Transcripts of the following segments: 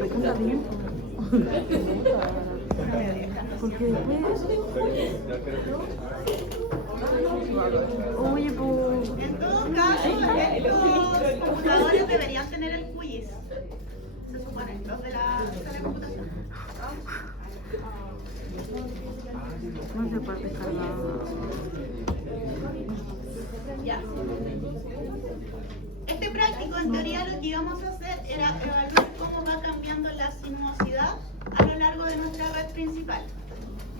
Recuerda bien. Porque después... Oye, pues... En todo caso, estos computadores deberían tener el QGIS. Se supone, los de la sala de computación. No se puede descargar. Ya. Este práctico, en teoría, lo que íbamos a hacer era evaluar cómo va cambiando la sinuosidad a lo largo de nuestra red principal.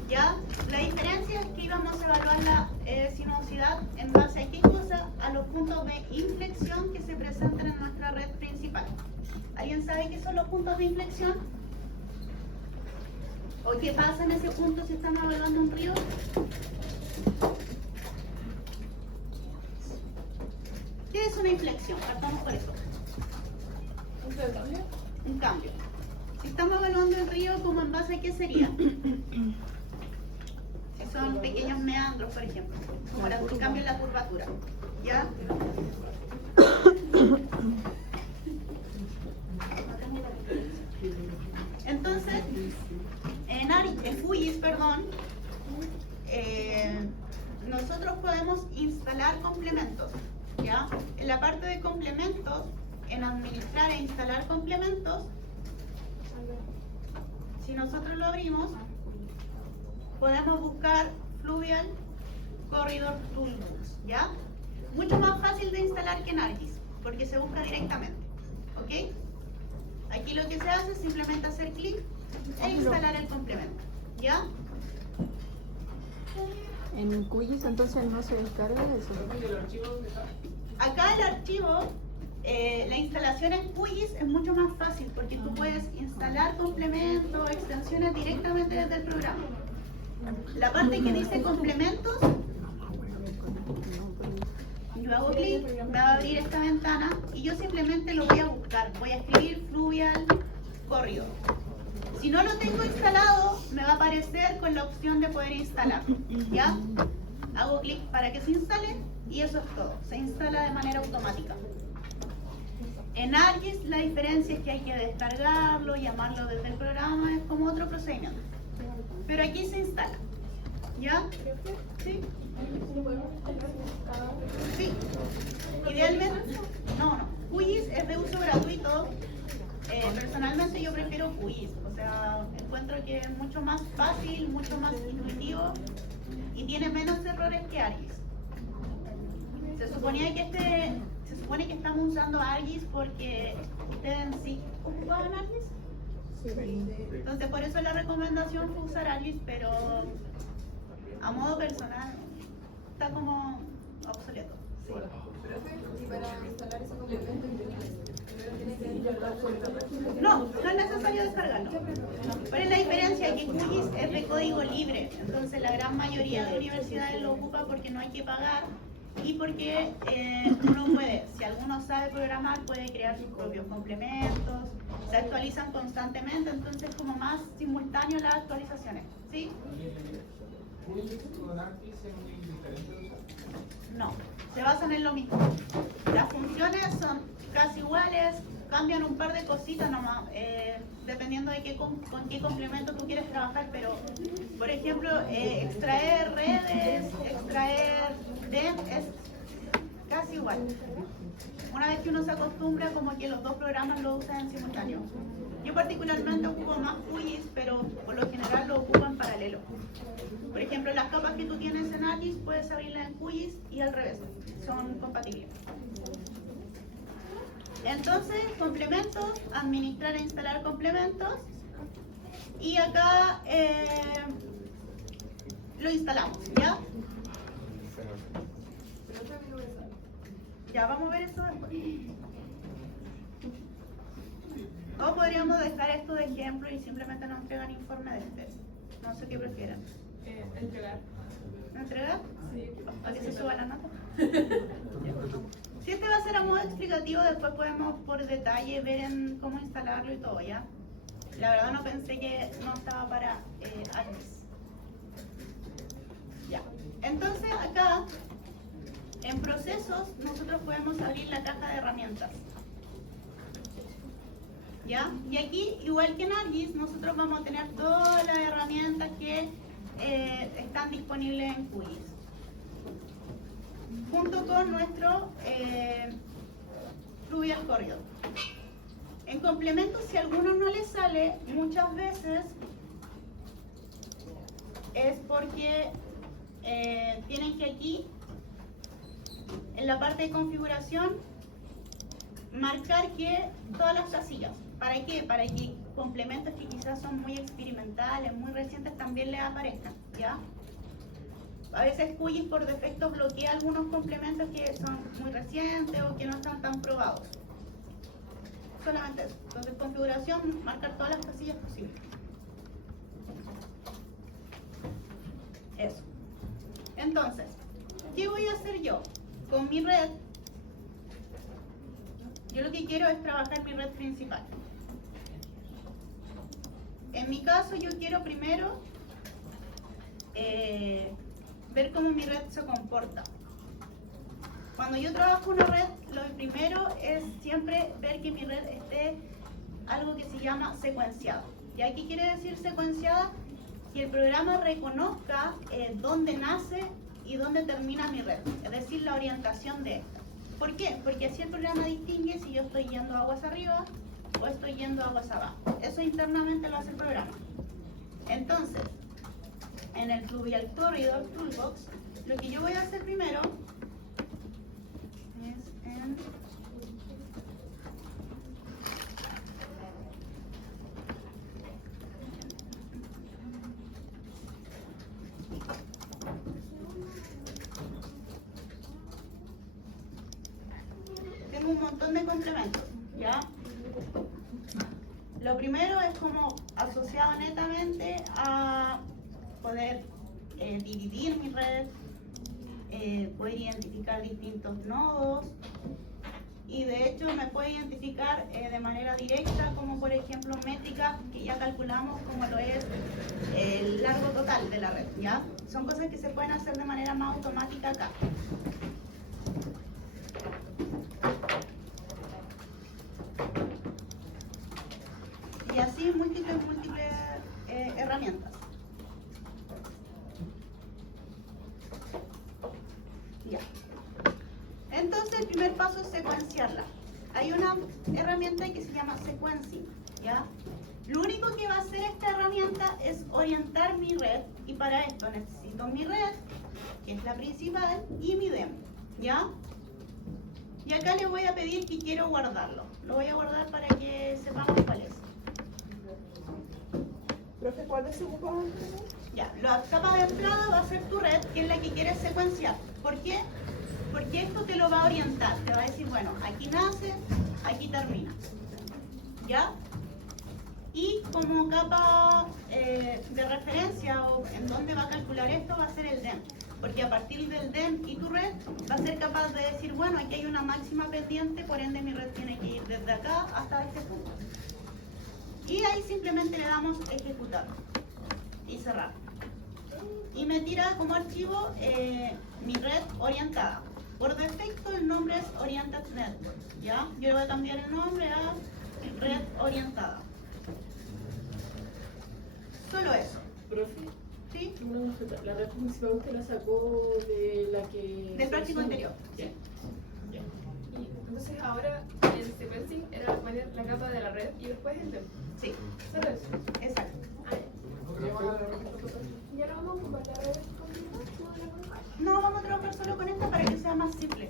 ¿Ya? La diferencia es que íbamos a evaluar la sinuosidad en base a qué cosa, a los puntos de inflexión que se presentan en nuestra red principal. ¿Alguien sabe qué son los puntos de inflexión? ¿O qué pasa en ese punto si estamos evaluando un río? ¿Qué es una inflexión? Partamos por eso. Un cambio. Si estamos evaluando el río, ¿cómo en base a qué sería? Si son pequeños meandros, por ejemplo, como el cambio en la curvatura. ¿Ya? Entonces, en QGIS, nosotros podemos instalar complementos. ¿Ya? En la parte de complementos, en administrar e instalar complementos, si nosotros lo abrimos, podemos buscar Fluvial Corridor Toolbox, ¿ya? Mucho más fácil de instalar que en ArcGIS, porque se busca directamente, ¿ok? Aquí lo que se hace es simplemente hacer clic e instalar el complemento, ¿ya? En QGIS entonces no se descarga eso. Acá el archivo, la instalación en QGIS es mucho más fácil porque tú puedes instalar complementos, extensiones directamente desde el programa. La parte que dice complementos, yo hago clic, me va a abrir esta ventana y yo simplemente lo voy a buscar. Voy a escribir Fluvial Corridor. Si no lo tengo instalado, me va a aparecer con la opción de poder instalarlo, ¿ya? Hago clic para que se instale y eso es todo. Se instala de manera automática. En ArcGIS la diferencia es que hay que descargarlo, llamarlo desde el programa, es como otro procedimiento. Pero aquí se instala, ¿ya? ¿Sí? Sí. Idealmente, no. QGIS es de uso gratuito. Personalmente yo prefiero QGIS, o sea, encuentro que es mucho más fácil, mucho más intuitivo y tiene menos errores que ArcGIS. Se supone que estamos usando ArcGIS porque ustedes sí ocupaban ArcGIS. Entonces por eso la recomendación fue usar ArcGIS, pero a modo personal está como obsoleto. Sí. Y para instalar ese complemento, No es necesario descargarlo. ¿Cuál es la diferencia? Que QGIS es de código libre, entonces la gran mayoría de universidades lo ocupa porque no hay que pagar y porque uno puede, si alguno sabe programar, puede crear sus propios complementos, se actualizan constantemente, entonces es como más simultáneo las actualizaciones, ¿sí? No, se basan en lo mismo. Las funciones son casi iguales, cambian un par de cositas nomás, dependiendo de con qué complemento tú quieres trabajar, pero por ejemplo, extraer redes, extraer DEM es casi igual. Una vez que uno se acostumbra, como que los dos programas lo usan en simultáneo. Yo particularmente ocupo más QGIS, pero por lo general lo ocupo en paralelo. Por ejemplo, las capas que tú tienes en ArcGIS puedes abrirlas en QGIS y al revés, son compatibles. Entonces, complementos, administrar e instalar complementos. Y acá lo instalamos, ¿ya? Ya, vamos a ver eso después. O podríamos dejar esto de ejemplo y simplemente nos entregan informe de este. No sé qué prefieren. entregar. ¿Entregar? Sí. ¿Para que se suba la nota? Si este va a ser a modo explicativo, después podemos por detalle ver en cómo instalarlo y todo, ¿ya? La verdad no pensé que no estaba para ArcGIS. Ya. Entonces acá, en procesos, nosotros podemos abrir la caja de herramientas. ¿ya? Y aquí, igual que en ArcGIS, nosotros vamos a tener todas las herramientas que están disponibles en QGIS. Junto con nuestro Fluvial Corridor. En complemento, si a alguno no le sale, muchas veces es porque tienen que aquí, en la parte de configuración, marcar que todas las casillas. ¿Para qué? Para que complementos que quizás son muy experimentales, muy recientes, también les aparezcan, ¿ya? A veces QGIS por defecto bloquea algunos complementos que son muy recientes o que no están tan probados. Solamente eso. Entonces, configuración, marcar todas las casillas posibles. Eso. Entonces, ¿qué voy a hacer yo? Con mi red, yo lo que quiero es trabajar mi red principal. En mi caso, yo quiero primero ver cómo mi red se comporta. Cuando yo trabajo una red, lo primero es siempre ver que mi red esté algo que se llama secuenciada. ¿Y aquí quiere decir secuenciada? Que el programa reconozca dónde nace y dónde termina mi red, es decir, la orientación de esta. ¿Por qué? Porque así el programa distingue si yo estoy yendo aguas arriba o estoy yendo aguas abajo. Eso internamente lo hace el programa. Entonces, en el Fluvial Corridor Toolbox, lo que yo voy a hacer primero es en tengo un montón de complementos, ¿ya? Lo primero es como asociado netamente a poder dividir mi red, poder identificar distintos nodos y de hecho me puede identificar de manera directa como por ejemplo métricas que ya calculamos como lo es el largo total de la red, ¿ya? Son cosas que se pueden hacer de manera más automática acá. Y así múltiples herramientas. Ya. Entonces el primer paso es secuenciarla. Hay una herramienta que se llama sequencing, ¿ya? Lo único que va a hacer esta herramienta es orientar mi red y para esto necesito mi red, que es la principal, y mi demo, ¿ya? Y acá le voy a pedir que quiero guardarlo. Lo voy a guardar para que sepamos cuál es. Profe, ¿cuál es su capa? Ya, la capa de entrada va a ser tu red, que es la que quieres secuenciar. ¿Por qué? Porque esto te lo va a orientar. Te va a decir, bueno, aquí nace, aquí termina. ¿Ya? Y como capa de referencia o en dónde va a calcular esto va a ser el DEM. Porque a partir del DEM y tu red va a ser capaz de decir, bueno, aquí hay una máxima pendiente, por ende mi red tiene que ir desde acá hasta este punto. Y ahí simplemente le damos ejecutar y cerrar. Y me tira como archivo mi red orientada. Por defecto el nombre es Oriented Network, ¿ya? Yo le voy a cambiar el nombre a red orientada. Solo eso. Profe, ¿Sí? una consulta. La red principal usted la sacó de la que... Del práctico anterior. Ya. Ya. Y entonces ahora el sequencing era poner la capa de la red y después el DEM. Sí, Solo eso. exacto. ¿Ya no vamos a ocupar la red completa? No, vamos a trabajar solo con esta para que sea más simple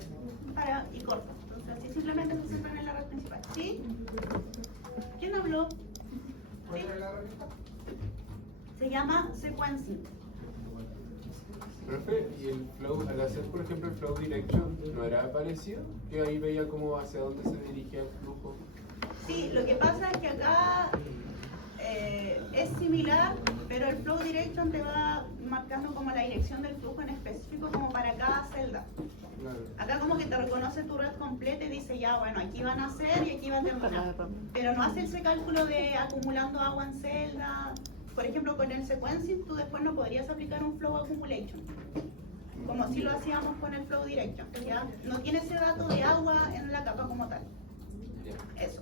y corta. Entonces, así simplemente se centran en la red principal. ¿Sí? ¿Quién habló? ¿Sí? Se llama sequencing. Profe, ¿y el flow, al hacer por ejemplo el flow direction, no era parecido? Que ahí veía como hacia dónde se dirigía el flujo. Sí, lo que pasa es que acá es similar, pero el flow direction te va marcando como la dirección del flujo en específico como para cada celda. Claro. Acá como que te reconoce tu red completa y dice ya, bueno, aquí van a hacer y aquí va a terminar. Pero no hace ese cálculo de acumulando agua en celda. Por ejemplo, con el sequencing tú después no podrías aplicar un flow accumulation, como si lo hacíamos con el flow direction, ¿ya? No tiene ese dato de agua en la capa como tal. Eso.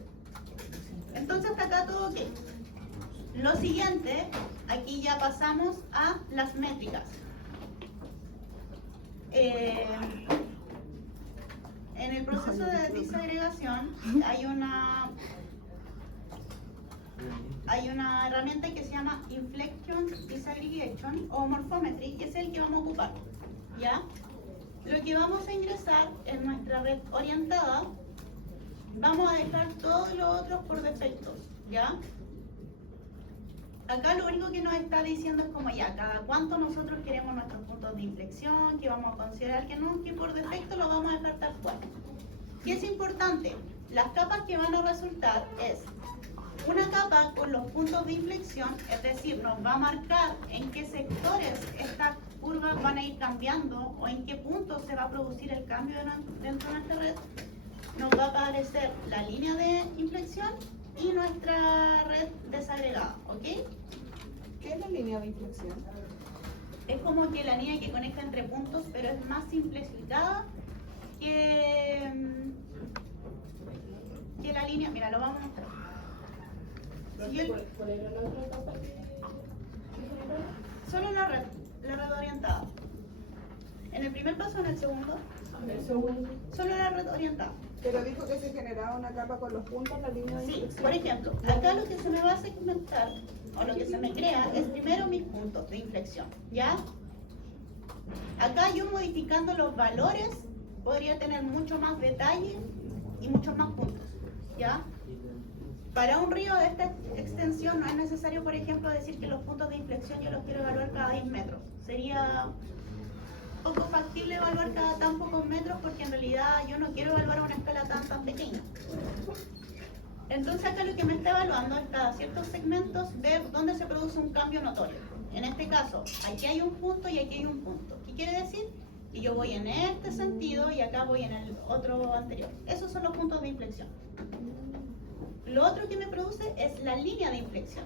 Entonces, Ok. Lo siguiente, aquí ya pasamos a las métricas. En el proceso de disagregación hay una herramienta que se llama Inflection Disaggregation o Morphometry, que es el que vamos a ocupar, ¿ya? Lo que vamos a ingresar en nuestra red orientada, vamos a dejar todos los otros por defecto, ¿ya? Acá lo único que nos está diciendo es como ya, cada cuánto nosotros queremos nuestros puntos de inflexión, que vamos a considerar que no, que por defecto lo vamos a dejar tal cual. ¿Qué es importante? Las capas que van a resultar es una capa con los puntos de inflexión, es decir, nos va a marcar en qué sectores estas curvas van a ir cambiando o en qué puntos se va a producir el cambio dentro de nuestra red. Nos va a aparecer la línea de inflexión y nuestra red desagregada, ¿ok? ¿Qué es la línea de inflexión? Es como que la línea que conecta entre puntos, pero es más simplificada que la línea. Mira, lo vamos a mostrar. Si yo- ¿Cuál era la otra capa que generaba? Solo la red orientada. En el primer paso, en el segundo, El segundo. solo la red orientada. Pero dijo que se generaba una capa con los puntos, la línea de Sí, inflexión. por ejemplo, acá lo que se me va a segmentar o lo que se me crea es primero mis puntos de inflexión, ¿ya? Acá yo modificando los valores podría tener mucho más detalle y muchos más puntos, ¿ya? Para un río de esta extensión no es necesario, por ejemplo, decir que los puntos de inflexión yo los quiero evaluar cada 10 metros. Sería poco factible evaluar cada tan pocos metros porque en realidad yo no quiero evaluar a una escala tan pequeña. Entonces acá lo que me está evaluando es cada ciertos segmentos ver dónde se produce un cambio notorio. En este caso, aquí hay un punto y aquí hay un punto. ¿Qué quiere decir? Que yo voy en este sentido y acá voy en el otro anterior. Esos son los puntos de inflexión. Lo otro que me produce es la línea de inflexión,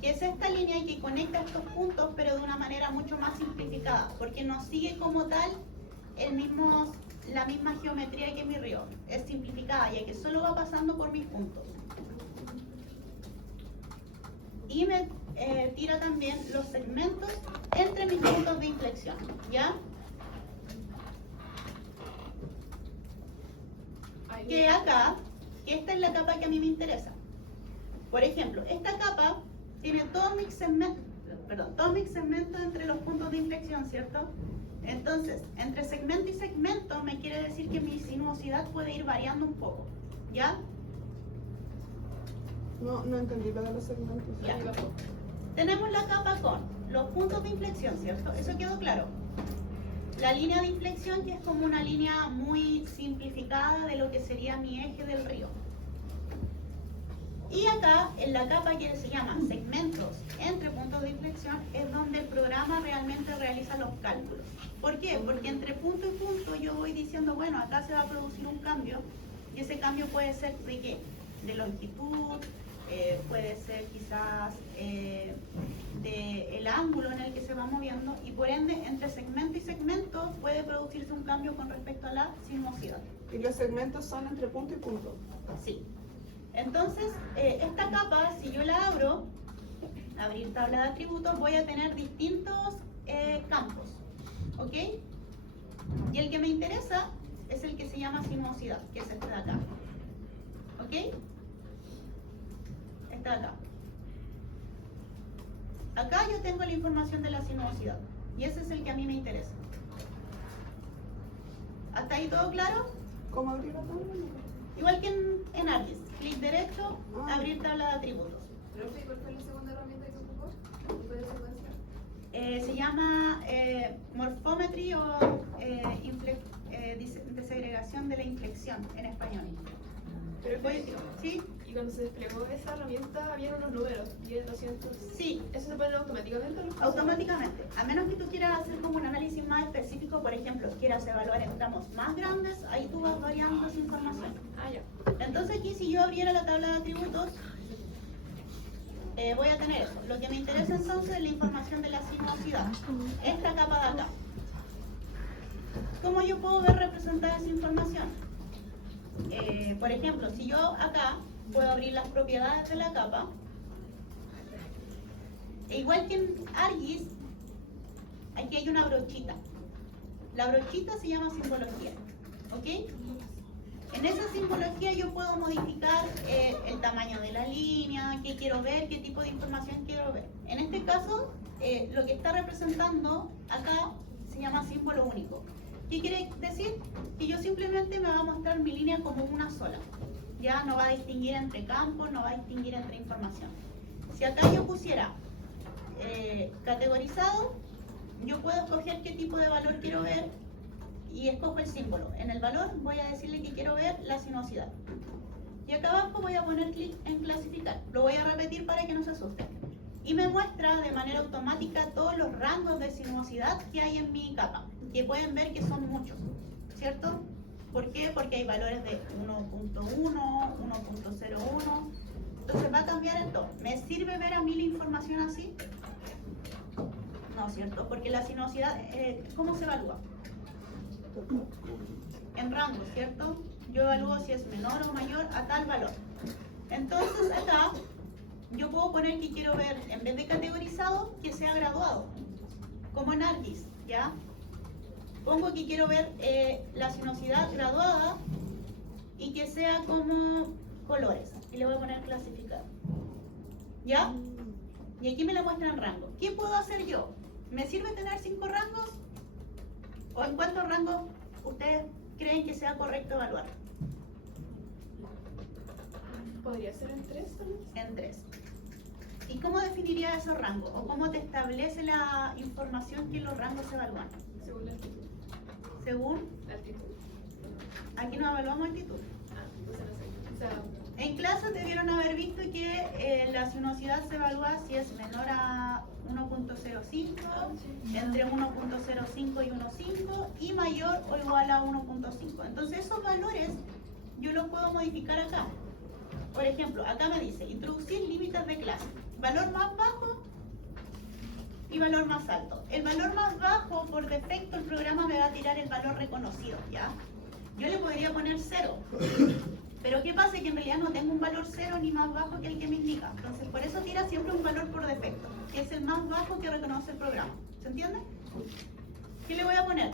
que es esta línea que conecta estos puntos pero de una manera mucho más simplificada, porque no sigue como tal la misma geometría que mi río, es simplificada ya que solo va pasando por mis puntos. Y me tira también los segmentos entre mis puntos de inflexión, ¿ya? Que acá, que esta es la capa que a mí me interesa. Por ejemplo, esta capa tiene todos mis segmentos entre los puntos de inflexión, ¿cierto? Entonces, entre segmento y segmento me quiere decir que mi sinuosidad puede ir variando un poco, ¿ya? No entendí lo de los segmentos. Ya. Tenemos la capa con los puntos de inflexión, ¿cierto? Eso quedó claro. La línea de inflexión, que es como una línea muy simplificada de lo que sería mi eje del río. Y acá, en la capa que se llama segmentos entre puntos de inflexión, es donde el programa realmente realiza los cálculos. ¿Por qué? Porque entre punto y punto yo voy diciendo, bueno, acá se va a producir un cambio, y ese cambio puede ser de ¿qué? De longitud, puede ser quizás del ángulo en el que se va moviendo, y por ende, entre segmento y segmento puede producirse un cambio con respecto a la sinuosidad. Y los segmentos son entre punto y punto. Sí. Entonces, esta capa, si yo la abro, abrir tabla de atributos, voy a tener distintos campos, ¿ok? Y el que me interesa es el que se llama sinuosidad, que es este de acá, ¿ok? Este de acá. Acá yo tengo la información de la sinuosidad, y ese es el que a mí me interesa. ¿Hasta ahí todo claro? ¿Cómo abrir la tabla? Igual que en ArcGIS, clic derecho, abrir tabla de atributos. Profe, ¿y cuál fue la segunda herramienta que ocupó? ¿Puede secuenciar? Se llama Morphometry o desagregación de la inflexión en español. Pero fue, ¿Sí? y cuando se desplegó esa herramienta había unos números, 10, 200. Sí, ¿Eso se pone automáticamente o no? automáticamente. A menos que tú quieras hacer como un análisis más específico, por ejemplo, quieras evaluar en tramos más grandes, ahí tú vas variando esa información. Ah, ya. Entonces aquí si yo abriera la tabla de atributos, voy a tener eso. Lo que me interesa entonces es la información de la sinuosidad. Esta capa de acá. ¿Cómo yo puedo ver representada esa información? Por ejemplo, si yo acá puedo abrir las propiedades de la capa. E igual que en ArcGIS, aquí hay una brochita. La brochita se llama simbología, ¿ok? En esa simbología yo puedo modificar el tamaño de la línea, qué quiero ver, qué tipo de información quiero ver. En este caso, lo que está representando acá se llama símbolo único. ¿Qué quiere decir? Que yo simplemente me va a mostrar mi línea como una sola. Ya no va a distinguir entre campos, no va a distinguir entre información. Si acá yo pusiera categorizado, yo puedo escoger qué tipo de valor quiero ver y escojo el símbolo. En el valor voy a decirle que quiero ver la sinuosidad. Y acá abajo voy a poner clic en clasificar. Lo voy a repetir para que no se asusten. Y me muestra de manera automática todos los rangos de sinuosidad que hay en mi capa, que pueden ver que son muchos, ¿cierto? ¿Por qué? Porque hay valores de 1.1, 1.01. Entonces va a cambiar en todo. ¿Me sirve ver a mí la información así? No, ¿cierto? Porque la sinuosidad, ¿cómo se evalúa? En rango, ¿cierto? Yo evalúo si es menor o mayor a tal valor. Entonces acá yo puedo poner que quiero ver, en vez de categorizado, que sea graduado, como en ArcGIS, ¿ya? Pongo que quiero ver la sinuosidad graduada y que sea como colores. Y le voy a poner clasificado. ¿Ya? Y aquí me la muestra en rango. ¿Qué puedo hacer yo? ¿Me sirve tener 5 rangos? ¿O en cuántos rangos ustedes creen que sea correcto evaluar? ¿Podría ser en 3 también? En 3. ¿Y cómo definiría esos rangos? ¿O cómo te establece la información que los rangos se evalúan? Según la altitud. Según, La altitud. aquí no evaluamos altitud. Entonces no sé. O sea, En clase debieron haber visto que la sinuosidad se evalúa si es menor a 1.05, entre 1.05 y 1.5 y mayor o igual a 1.5. Entonces esos valores yo los puedo modificar acá. Por ejemplo, acá me dice introducir límites de clase. Valor más bajo y valor más alto. El valor más bajo, por defecto, el programa me va a tirar el valor reconocido, ¿ya? Yo le podría poner 0. Pero ¿qué pasa? Que en realidad no tengo un valor 0 ni más bajo que el que me indica. Entonces, por eso tira siempre un valor por defecto, que es el más bajo que reconoce el programa. ¿Se entiende? ¿Qué le voy a poner?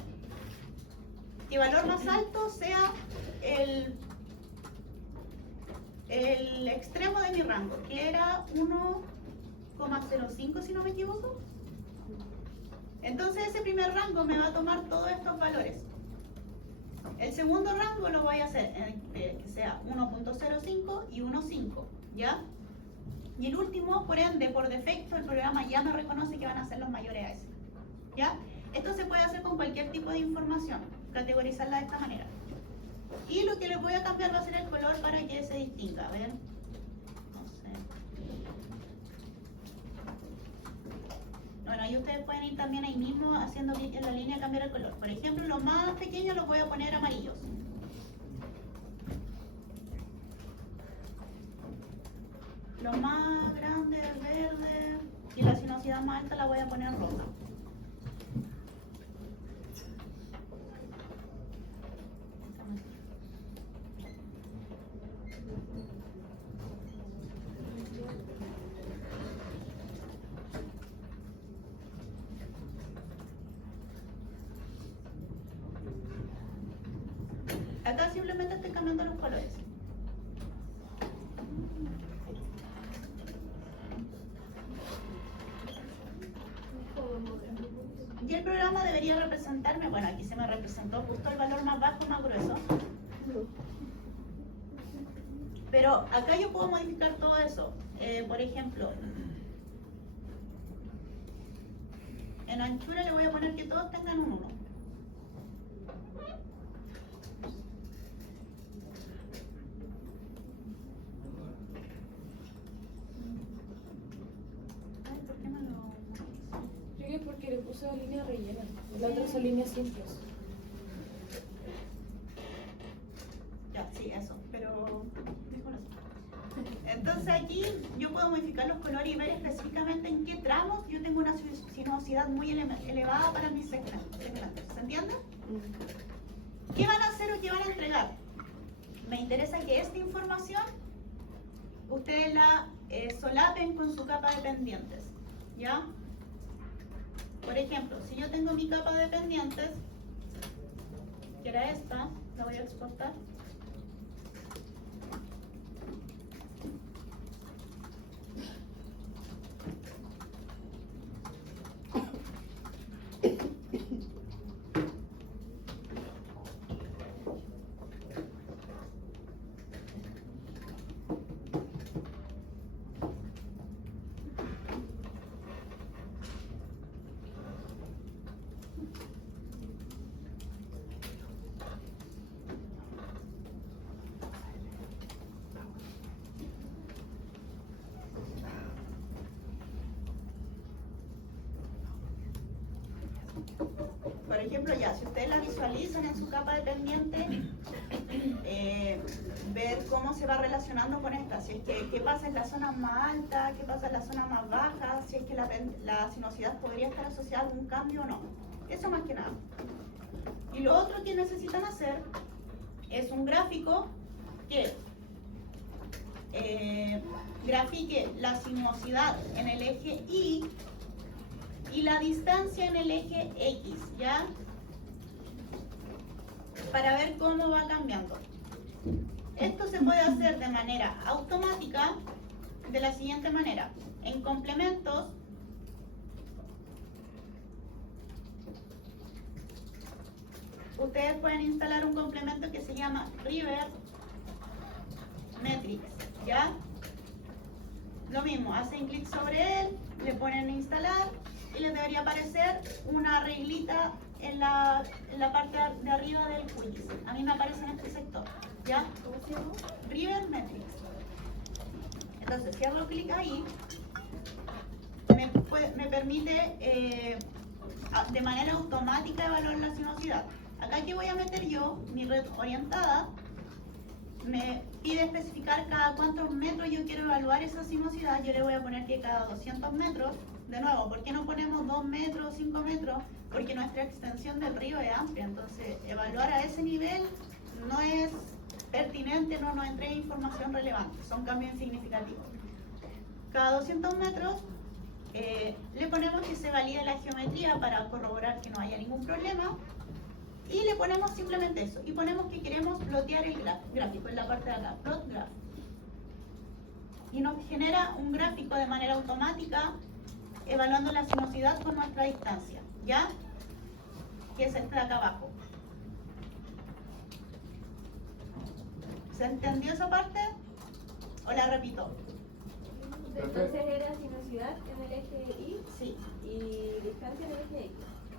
Que valor más alto sea el extremo de mi rango, que era 1,05 si no me equivoco. Entonces ese primer rango me va a tomar todos estos valores. El segundo rango lo voy a hacer que sea 1.05 y 1.5, ¿ya? Y el último, por ende, por defecto, el programa ya me reconoce que van a ser los mayores a ese, ¿ya? Esto se puede hacer con cualquier tipo de información, categorizarla de esta manera. Y lo que le voy a cambiar va a ser el color para que se distinga, a ver. No sé. Bueno, ahí ustedes pueden ir también ahí mismo haciendo clic en la línea y cambiar el color. Por ejemplo, los más pequeños los voy a poner amarillos. Los más grandes, verde. Y la sinuosidad más alta la voy a poner en rosa. Acá simplemente estoy cambiando los colores. Y el programa debería representarme, bueno, aquí se me representó justo el valor más bajo, más grueso. Pero acá yo puedo modificar todo eso. Por ejemplo, en anchura le voy a poner que todos tengan un 1. Creo que es porque le puse línea rellena. Las otras son líneas simples. Ya, sí, eso, pero mejor así. Entonces aquí yo puedo modificar los colores y ver específicamente en qué tramos yo tengo una sinuosidad muy elevada para mis segmentos. ¿Se entiende? ¿Qué van a hacer o qué van a entregar? Me interesa que esta información ustedes la solapen con su capa de pendientes, ¿ya? Por ejemplo, si yo tengo mi capa de pendientes, que era esta, la voy a exportar. Por ejemplo, ya, si ustedes la visualizan en su capa de pendiente, ver cómo se va relacionando con esta, si es que qué pasa en la zona más alta, qué pasa en la zona más baja, si es que la sinuosidad podría estar asociada a algún cambio o no. Eso más que nada. Y lo otro que necesitan hacer es un gráfico que grafique la sinuosidad en el eje Y y la distancia en el eje X, ¿ya? Para ver cómo va cambiando. Esto se puede hacer de manera automática de la siguiente manera. En complementos, ustedes pueden instalar un complemento que se llama River Metrics, ¿ya? Lo mismo, hacen clic sobre él, le ponen instalar y les debería aparecer una reglita en la parte de arriba del quiz. A mí me aparece en este sector, ¿ya? ¿Cómo se llama? River Metrics. Entonces, si hago clic ahí, me permite de manera automática evaluar la sinuosidad. Acá que voy a meter yo, mi red orientada, me pide especificar cada cuántos metros yo quiero evaluar esa sinuosidad. Yo le voy a poner que cada 200 metros. De nuevo, ¿por qué no ponemos 2 metros, 5 metros? Porque nuestra extensión del río es amplia, entonces evaluar a ese nivel no es pertinente, no nos entrega información relevante, son cambios significativos. Cada 200 metros le ponemos que se valide la geometría para corroborar que no haya ningún problema y le ponemos simplemente eso y ponemos que queremos plotear el gráfico en la parte de acá, plot graph. Y nos genera un gráfico de manera automática evaluando la sinuosidad con nuestra distancia, ¿ya? Que es este de acá abajo. ¿Se entendió esa parte? ¿O la repito? Entonces era sinuosidad en el eje Y Sí. y distancia en el eje X.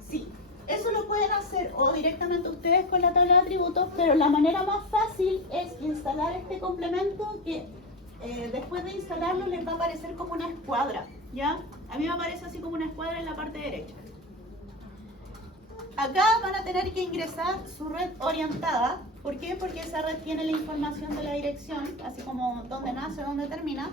Sí. Eso lo pueden hacer o directamente ustedes con la tabla de atributos, pero la manera más fácil es instalar este complemento que después de instalarlo les va a aparecer como una escuadra, ¿ya? A mí me aparece así como una escuadra en la parte derecha. Acá van a tener que ingresar su red orientada. ¿Por qué? Porque esa red tiene la información de la dirección, así como dónde nace, dónde termina.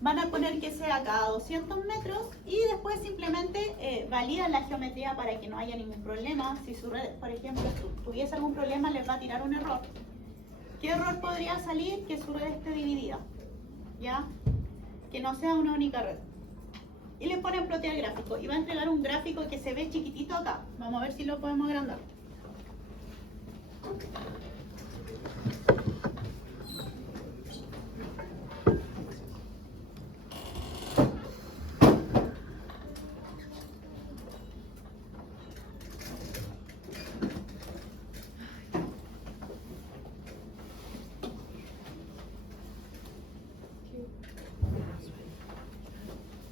Van a poner que sea cada 200 metros y después simplemente validan la geometría para que no haya ningún problema. Si su red, por ejemplo, tuviese algún problema, les va a tirar un error. ¿Qué error podría salir? Que su red esté dividida, ¿ya? Que no sea una única red. Y le ponen plotear gráfico y va a entregar un gráfico que se ve chiquitito acá. Vamos a ver si lo podemos agrandar.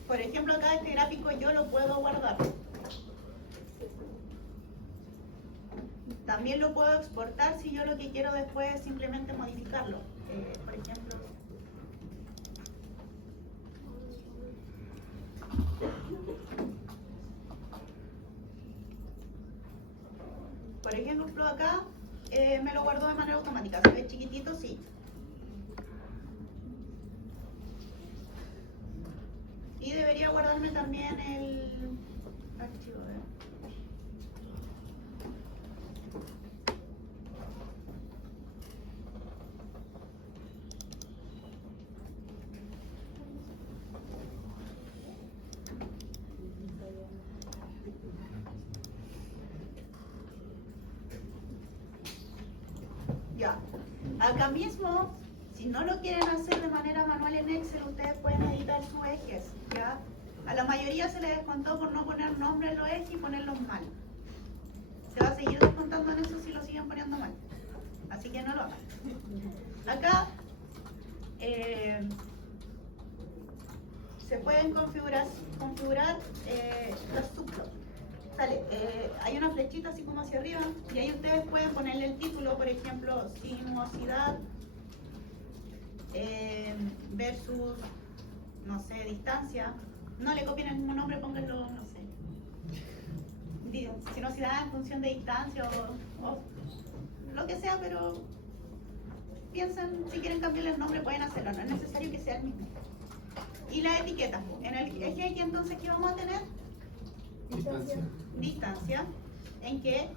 Por ejemplo, acá este gráfico yo lo puedo guardar. También lo puedo exportar si yo lo que quiero después es simplemente modificarlo. Por ejemplo, acá me lo guardo de manera automática. Se ve chiquitito, sí. Y debería guardarme también el archivo. Acá mismo, si no lo quieren hacer de manera manual en Excel, ustedes pueden editar sus ejes, ¿ya? A la mayoría se les descontó por no poner nombre en los ejes y ponerlos mal. Se va a seguir descontando en eso si lo siguen poniendo mal. Así que no lo hagan. Acá se pueden configurar los subplots. Sale, hay una flechita así como hacia arriba y ahí ustedes pueden ponerle el título, por ejemplo, sinuosidad versus, no sé, distancia. No le copien el mismo nombre, pónganlo, no sé, sinuosidad en función de distancia o lo que sea, pero piensen, si quieren cambiarle el nombre pueden hacerlo, no es necesario que sea el mismo. Y la etiqueta, en el eje aquí entonces, ¿qué vamos a tener? Distancia. Distancia, ¿en qué?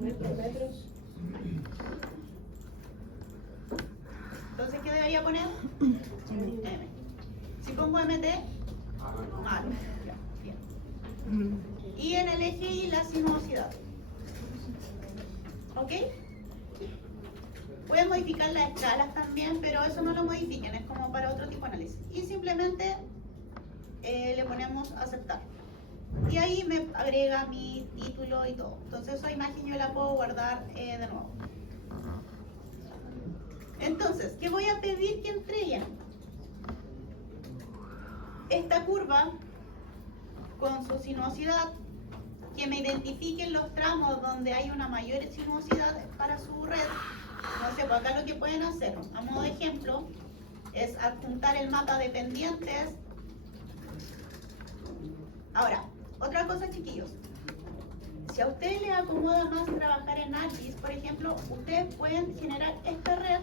Metros. Entonces, ¿qué debería poner? M. Si pongo MT, mal. Ya, bien. Y en el eje Y la sinuosidad. ¿Ok? Pueden modificar las escalas también, pero eso no lo modifiquen, es como para otro tipo de análisis. Y simplemente le ponemos aceptar. Y ahí me agrega mi título y todo. Entonces esa imagen yo la puedo guardar de nuevo. Entonces, ¿qué voy a pedir que entreguen? Esta curva con su sinuosidad, que me identifiquen los tramos donde hay una mayor sinuosidad para su red. No sé, pues acá lo que pueden hacer, a modo de ejemplo, es adjuntar el mapa de pendientes. Ahora, otra cosa, chiquillos. Si a ustedes les acomoda más trabajar en ArcGIS, por ejemplo, ustedes pueden generar esta red.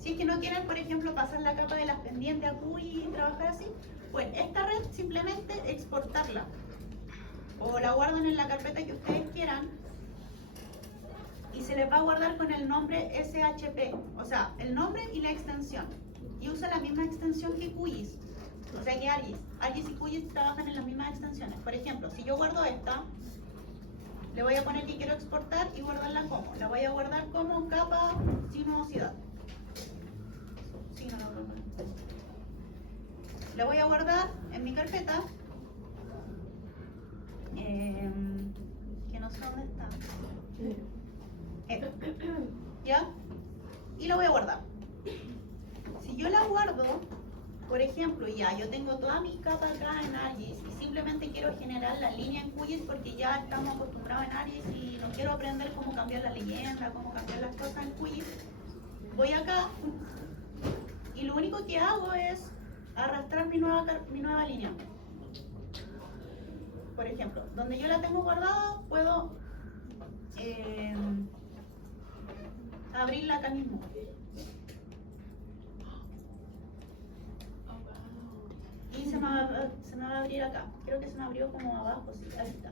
Si es que no quieren, por ejemplo, pasar la capa de las pendientes a QGIS y trabajar así, pues esta red simplemente exportarla. O la guardan en la carpeta que ustedes quieran y se les va a guardar con el nombre SHP, o sea, el nombre y la extensión. Y usa la misma extensión que QGIS, o sea que ArcGIS. ArcGIS y QGIS trabajan en las mismas extensiones. Por ejemplo, si yo guardo esta, le voy a poner que quiero exportar y guardarla como. La voy a guardar como capa sinuosidad. Sí, no, no. La voy a guardar en mi carpeta. Que no sé dónde está. ¿Ya? Y la voy a guardar. Si yo la guardo, por ejemplo, ya yo tengo todas mis capas acá en ArcGIS y simplemente quiero generar la línea en QGIS porque ya estamos acostumbrados en ArcGIS y no quiero aprender cómo cambiar la leyenda, cómo cambiar las cosas en QGIS, voy acá y lo único que hago es arrastrar mi nueva línea. Por ejemplo, donde yo la tengo guardada, puedo abrirla acá mismo. Y se me va a abrir acá. Creo que se me abrió como abajo, sí, ahí está.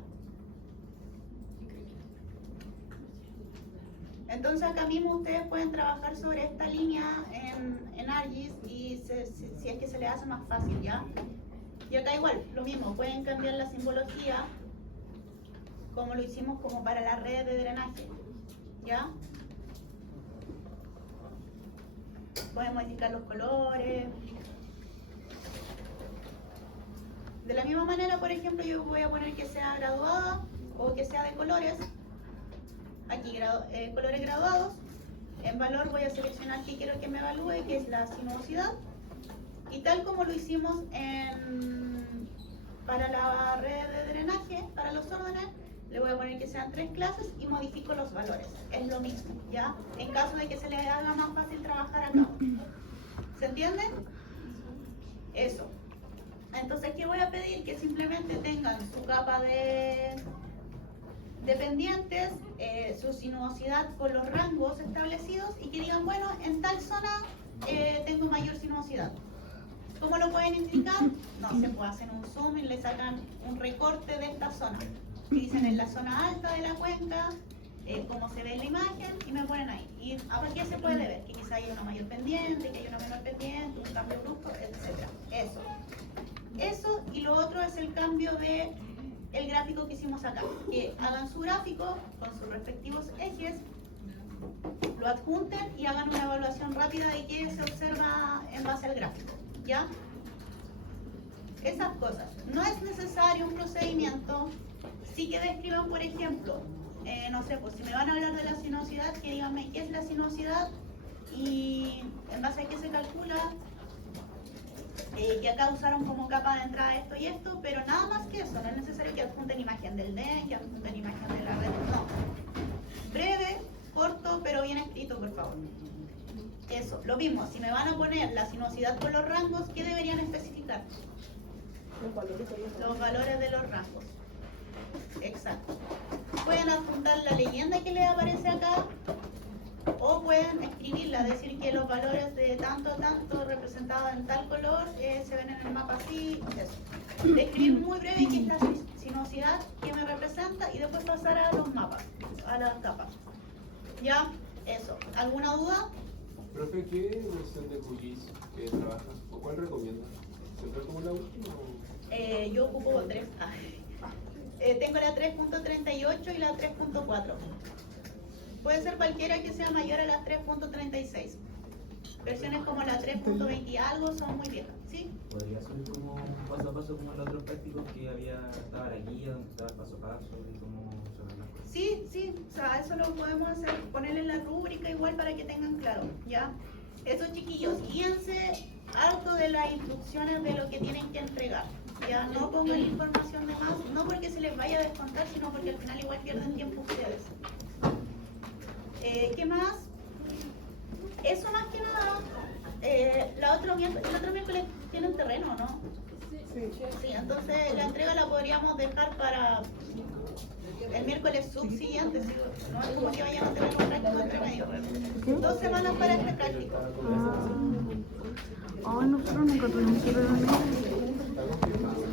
Entonces acá mismo ustedes pueden trabajar sobre esta línea en ArcGIS y si es que se les hace más fácil, ¿ya? Y acá igual, lo mismo, pueden cambiar la simbología como lo hicimos como para la red de drenaje, ¿ya? Pueden modificar los colores. De la misma manera, por ejemplo, yo voy a poner que sea graduada o que sea de colores. Aquí, colores graduados. En valor voy a seleccionar qué quiero que me evalúe, que es la sinuosidad. Y tal como lo hicimos para la red de drenaje, para los órdenes, le voy a poner que sean 3 clases y modifico los valores. Es lo mismo, ¿ya? En caso de que se les haga más fácil trabajar acá. ¿Se entiende? Eso. Entonces, ¿qué voy a pedir? Que simplemente tengan su capa de pendientes, su sinuosidad con los rangos establecidos y que digan, bueno, en tal zona tengo mayor sinuosidad. ¿Cómo lo pueden indicar? No, se puede hacer un zoom y le sacan un recorte de esta zona. Y dicen en la zona alta de la cuenca, cómo se ve en la imagen, y me ponen ahí. ¿Y a qué se puede ver? Que quizá haya una mayor pendiente, que haya una menor pendiente, un cambio brusco, etc. Eso, y lo otro es el cambio de el gráfico que hicimos acá. Que hagan su gráfico con sus respectivos ejes lo adjunten y hagan una evaluación rápida de qué se observa en base al gráfico, ¿ya? Esas cosas. No es necesario un procedimiento. Sí que describan, por ejemplo, no sé, pues si me van a hablar de la sinuosidad, que díganme qué es la sinuosidad y en base a qué se calcula, que acá usaron como capa de entrada esto y esto, pero nada más que eso. No es necesario que adjunten imagen del DEN, que adjunten imagen de la red, no. Breve, corto, pero bien escrito, por favor. Eso, lo mismo, si me van a poner la sinuosidad con los rangos, ¿qué deberían especificar? Los valores de los rangos. Exacto. Pueden adjuntar la leyenda que les aparece acá, o pueden escribirla, decir que los valores de tanto a tanto representados en tal color se ven en el mapa así, eso. Escribir muy breve qué es la sinuosidad, qué me representa, y después pasar a los mapas, a las capas. ¿Ya? Eso. ¿Alguna duda? Profe, ¿qué versión de QGIS trabaja? ¿O cuál recomienda? ¿Siempre como la última? Yo ocupo 3. Tengo la 3.38 y la 3.4. Puede ser cualquiera que sea mayor a la 3.36. Versiones como la 3.20 y algo son muy viejas, ¿sí? Podría ser como paso a paso como en los otros prácticos que estaba la guía, donde estaba el paso a paso y cómo se van las cosas. Sí, sí, o sea, eso lo podemos hacer, ponerle en la rúbrica igual para que tengan claro, ¿ya? Eso, chiquillos, guíense harto de las instrucciones de lo que tienen que entregar. Ya no pongan información de más, no porque se les vaya a descontar, sino porque al final igual pierden tiempo ustedes. ¿Qué más? Eso más que nada, el otro miércoles tienen terreno, ¿no? Sí, entonces la entrega la podríamos dejar para el miércoles subsiguiente, ¿sí? No es como que vayamos a tener un práctico entre medio. 2 semanas para este práctico. Ay, nosotros nunca tuvimos que reunir. Está confirmado.